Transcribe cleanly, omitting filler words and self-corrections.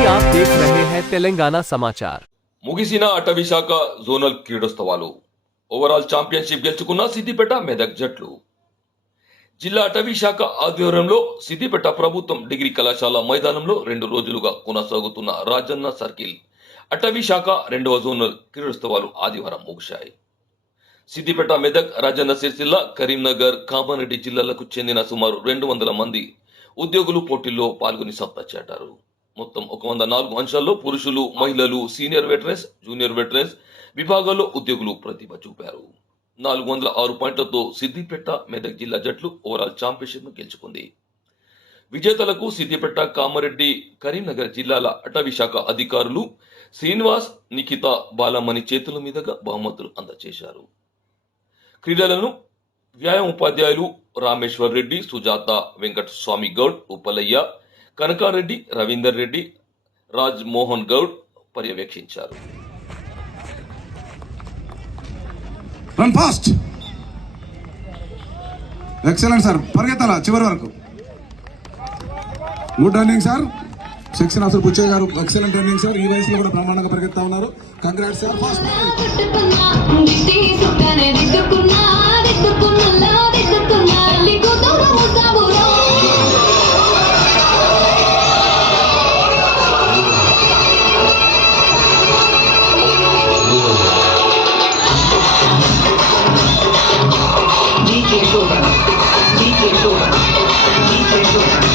अभी आप देख रहे हैं तेलंगाना समाचार। ముగిసిన అటవీ శాఖ జోనల్ క్రీడోత్సవాలు ఓవరాల్ ఛాంపియన్షిప్ గెలుచుకున్న సిద్దిపేట మెదక్ జట్లు. జిల్లా అటవీ శాఖ ఆధ్వర్యంలో సిద్దిపేట ప్రభుత్వం డిగ్రీ కళాశాల మైదానంలో 2 రోజులుగా కొనసాగుతున్న రాజన్న సర్కిల్ అటవీ శాఖ 2వ జోనల్ క్రీడోత్సవాలు ఆదివారం ముగిశాయి. సిద్దిపేట మెదక్ రాజన్న సిరిసిల్ల కరీంనగర్ కామారెడ్డి జిల్లాలకు చెందిన సుమారు 200 మంది ఉద్యోగులు పోటీల్లో పాల్గొని సత్తా చాటారు. మొత్తం 104 అంశాల్లో పురుషులు, మహిళలు, సీనియర్ వెటరన్స్, జూనియర్ వెటరన్స్ విభాగాల్లో ఉద్యోగులు ప్రతిభ చూపారు. 406 పాయింట్లతో సిద్దిపేట మెదక్ జిల్లా జట్లు ఓవరాల్ ఛాంపియన్షిప్ ను గెలుచుకుంది. విజేతలకు సిద్దిపేట, కామారెడ్డి, కరీంనగర్ జిల్లాల అటవీ శాఖ అధికారులు శ్రీనివాస్, నిఖిత, బాలమణి చేతుల మీదుగా బహుమతులు అందజేశారు. క్రీడలను వ్యాయామ ఉపాధ్యాయులు రామేశ్వర్ రెడ్డి, సుజాత, వెంకట స్వామి గౌడ్, ఉప్పలయ్య, కనకారెడ్డి, రవీందర్ రెడ్డి, రాజ్ మోహన్ గౌడ్ పర్యవేక్షించారు. రన్ ఫాస్ట్, ఎక్సలెంట్ సార్, పరిగెత్తాలా చివరి వరకు. Good running sir. Section officer Buchaiah గారు ఎక్సలెంట్ రన్నింగ్ సార్. ఈ వయసులో కూడా బ్రహ్మాండంగా పరిగెత్తా ఉన్నారు. Congrats sir. Fast DK Shogun.